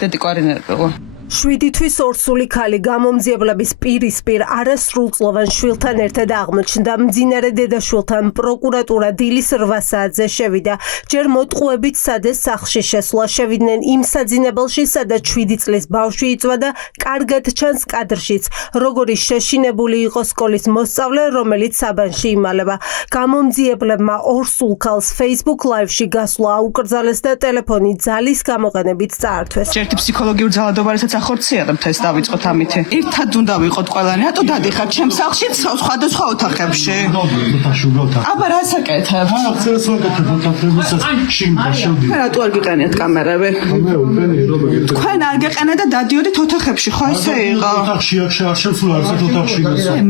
დედიკორინერბილო. 7 თვის ორსული ქალი გამომძიებლების პირისპირ არასრულწლოვან შვილთან ერთად აღმოჩნდა. მძინარე დედაშვილთან პროკურატურა დილის 8 საათზე შევიდა. ჯერ მოტყუებით სადეს სახლში შესვლა შევიდნენ იმ საძინებელში, სადაც 7 წლის ბავშვი იწვა და კარგად ჩანს კადრშიც, როგორი შეშინებული იყო სკოლის მოსწავლე, რომელიც საბანში იმალება. გამომძიებლებმა ორსულ ქალს Facebook Live-ში გასვლა აუკრძალეს და ტელეფონი ძალის გამოყენებით წაართვეს. ერთი ფსიქოლოგიური ძალადობარისაც ახორციელა და მთეს დავიწყოთ ამითი. ერთად უნდა ვიყოთ ყველანი, რატო დადიხართ ჩემს სახლში სხვადასხვა ოთახებში? აბა რას აკეთებ? რატო არ გიყენიათ კამერები? თქვენ არ გეყენეთ და დადიოდით ოთახებში, ხო ესე იყო? ოთახში არ შეასრულა ასეთ ოთახში.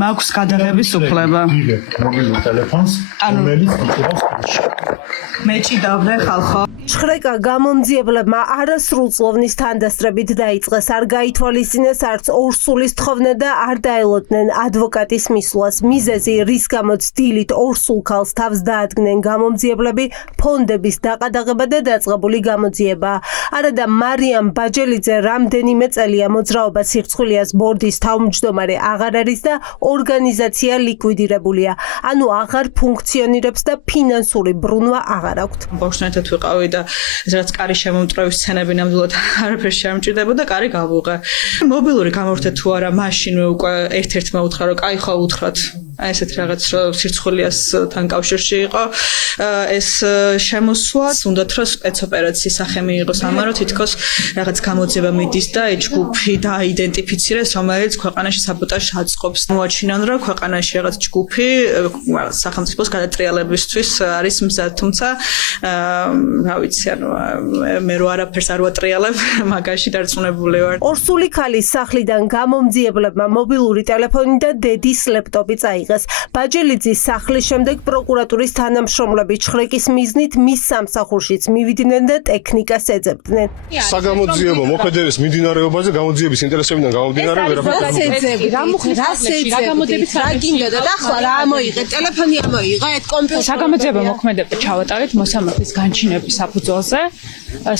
მაქვს გადაღების უფლება. მობილურ ტელეფონს, რომელიც იკრავს კუჩში. მეჭიდავდე ხალხო. შხრეკა გამომძიებლებმა არასრულწლოვნის თანდასწრებით დაიწყეს. არ გაითვალისწინეს არც ორსულის თხოვნა და არ დაელოდნენ ადვოკატის მისვლას. მიზეზი, რის გამოც დილით ორსულ ქალს თავს დაადგნენ გამომძიებლები, ფონდების დაყადაღება და დაწყებული გამოძიება. არადა მარიამ ბაჯელიძე რამდენიმე წელია მოძრაობა სირცხვილიას ბორდის თავმჯდომარე აღარ არის და ორგანიზაცია ლიკვიდირებულია. ანუ აღარ ფუნქციონირებს და ფინანსური ბრუნვა აღარ აქვთ. ბავშვთან ვიყავი და რაც კარი შემომტვრევის სცენები ნამდვილად არაფერს შემჭირდებოდა, კარი გავუღე. მობილური გამორთეთ თუ არა, მაშინ უკვე ერთ-ერთმა უთხრა, რომ კაი ხო უთხრათ. აი ესეთ რაღაც სირცხვილიასთან კავშირში იყო ეს შემოსვლა. უნდათ რომ სპეცოპერაციის სახე მიიღოს ამარო, თითქოს რაღაც გამოძიება მიდის და ჯგუფი დააიდენტიფიცირეს, რომელიც ქვეყანაში საბოტაჟს აწყობს. მოაჩინონ, რომ ქვეყანაში რაღაც ჯგუფი სახელმწიფოს გადატრიალებისთვის არის მზად, თუმცა რა ვიცი, ანუ მე რო არაფერს არ ვატრიალებ, მაგაში დარწმუნებული ვარ. ორსული ქალის სახლიდან გამომძიებლებმა მობილური ტელეფონი და დედის ლეპტოპი წაიღეს. ბაჯელიძის სახლის შემდეგ პროკურატურის თანამშრომლები შხრეკის მიზნით მის სამსახურშიც მივიდნენ და ტექნიკას ეძებდნენ. საგამოძიებო მოქმედების მიმდინარეობაზე გამოძიების ინტერესებიდან გამომდინარე ვერაფერს რა გამოდებით რა გინდოდა და ახლა რა მოიღეთ? ტელეფონი მოიღეთ, კომპიუტერი. საგამოძიებო მოქმედება ჩავატარეთ მოსამართლის განჩინების საფუძველზე.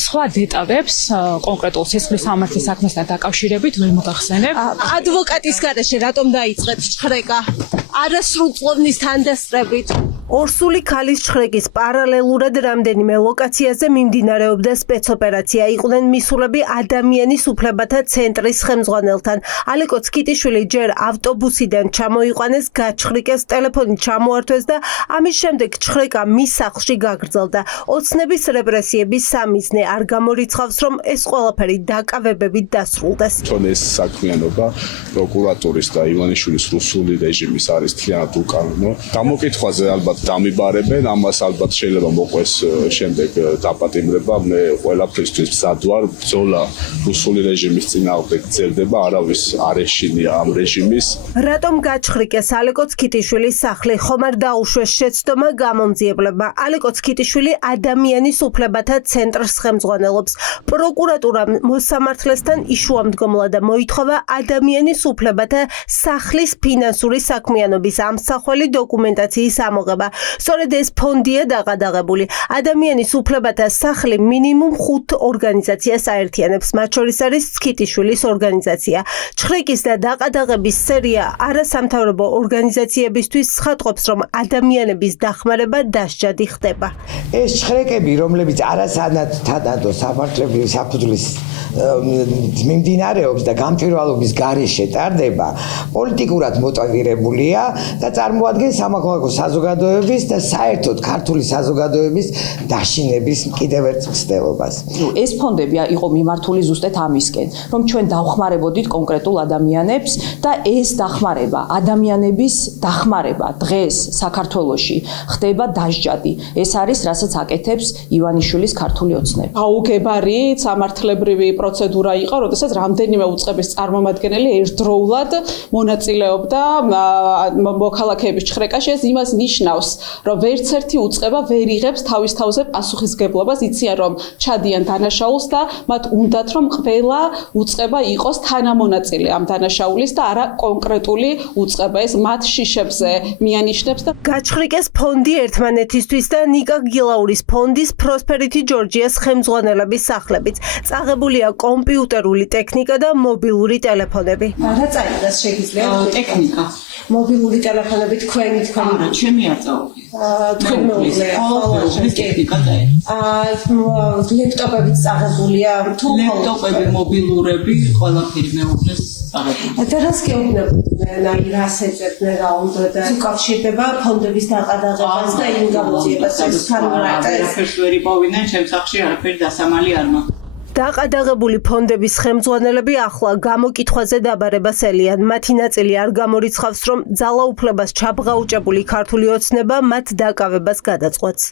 სხვა დეტალებს კონკრეტულ სისხლის სამართლის საქმესთან დაკავშირებით ვერ მოგახსენებ. ადვოკატის გარეშე რატომ დაიწყეთ შხრეკა? არასრულწლოვნის თანდასწრებით. ორსული ქალის შხრეკის პარალელურად რამდენიმე ლოკაციაზე მიმდინარეობდა სპეცოპერაცია. იყვნენ მისულები ადამიანის უფლებათა ცენტრის ხელმძღვანელთან. ალეკო ცკიტიშვილი ჯერ ავტობუსიდან ჩამოიყვანეს, გაჩხრიკეს, ტელეფონი ჩამოართვეს და ამის შემდეგ შხრეკა მის სახლში გაგრძელდა. ოცნების რეპრესიების სამიზნე არ გამორიცხავს, რომ ეს ყველაფერი დაკავებებით დასრულდეს. ეს საქმიანობა პროკურატურის და ივანიშვილის რუსული რეჟიმის არის თლიანად უკანონო. გამოკითხვაზე ალბათ დამიბარებენ, ამას ალბათ შეიძლება მოყვეს შემდეგ დაპატიმრება. მე ყველაფრისთვის მზად ვარ. ბრძოლა რუსული რეჟიმის წინააღმდეგ გრძელდება, არავის არ ეშინია ამ რეჟიმის. რატომ გაჩხრიკეს ალეკო ცკიტიშვილის სახლი? ხომ არ დაუშვეს შეცდომა გამომძიებლებმა? ალეკო ცკიტიშვილი ადამიანის უფლებათა ცენტრს ხელმძღვანელობს. პროკურატურა მოსამართლესთან იშუამდგომლა და მოითხოვა ადამიანის უფლებათა სახლის ფინანსური საქმიანობის ამსახველი დოკუმენტაციის ამოღება. სწორედ ეს ფონდია დაყადაღებული. ადამიანის უფლებათა სახლი მინიმუმ 5 ორგანიზაციას აერთიანებს, მათ შორის არის ცკიტიშვილის ორგანიზაცია. ჩხრეკის და დაყადაღების სერია არასამთავრობო ორგანიზაციებისთვის ცხადყოფს, რომ ადამიანების დახმარება დასჯადი ხდება. ეს ჩხრეკები, რომლებიც არასანადო სამართლებრივი საფუძვლის მიმდინარეობს და გამჭვირვალობის გარეშე ტარდება, პოლიტიკურად მოტივირებულია და წარმოადგენს სამოქალაქო საზოგადოების და საერთოდ ქართული საზოგადოების დაშინების კიდევ ერთ მცდელობას. ეს ფონდები იყო მიმართული ზუსტად ამისკენ, რომ ჩვენ დავხმარებოდით კონკრეტულ ადამიანებს და ეს დახმარება, ადამიანების დახმარება დღეს საქართველოში ხდება დასჯადი. ეს არის, რასაც აკეთებს ივანიშვილის ქართული ოცნება. აუგებარი სამართლებრივი პროცედურა იყო, როდესაც რამდენიმე უწყების წარმომადგენელი ერთდროულად მონაწილეობდა მოქალაქეების ჩხრეკაში. ეს იმას ნიშნავს, გვაქვს, რომ ვერც ერთი უწყება ვერ იღებს თავის თავზე პასუხისგებლობას, იციან რომ ჩადიან დანაშაულს და მათ უნდათ რომ ყველა უწყება იყოს თანამონაწილე ამ დანაშაულის და არა კონკრეტული უწყება, ეს მათ შიშებზე მიანიშნებს და გაჩხრიკეს ფონდი ერთმანეთისთვის და ნიკა გილაურის ფონდის პროსპერიტი ჯორჯიას ხელმძღვანელების სახლებით. წაღებულია კომპიუტერული ტექნიკა და მობილური ტელეფონები. რა წაიღეს შეგიძლიათ? ტექნიკა. მობილური ტელეფონები თქვენი არა, ჩემი არ წაუღია. თქვენ მოუღლია. ტექნიკა დაერქვა. ლეპტოპებიც წაღებულია. ლეპტოპები, მობილურები, ყველაფერი მეუღლეს წაღებულია. და რას გეუბნებოდნენ, აი რას ეძებდნენ, რა უნდა და უკავშირდება ფონდების დაყადაღებას და იმ გამოძიებას, ეს არაფერს ვერ იპოვიდნენ, ჩემ სახლში არაფერი დასამალი არ მაქვს. დაყადაღებული ფონდების ხელმძღვანელები ახლა გამოკითხვაზე დაბარებას ელიან. მათი ნაწილი არ გამორიცხავს, რომ ძალაუფლებას ჩაბღაუჭებული ქართული ოცნება მათ დაკავებას გადაწყვეტს.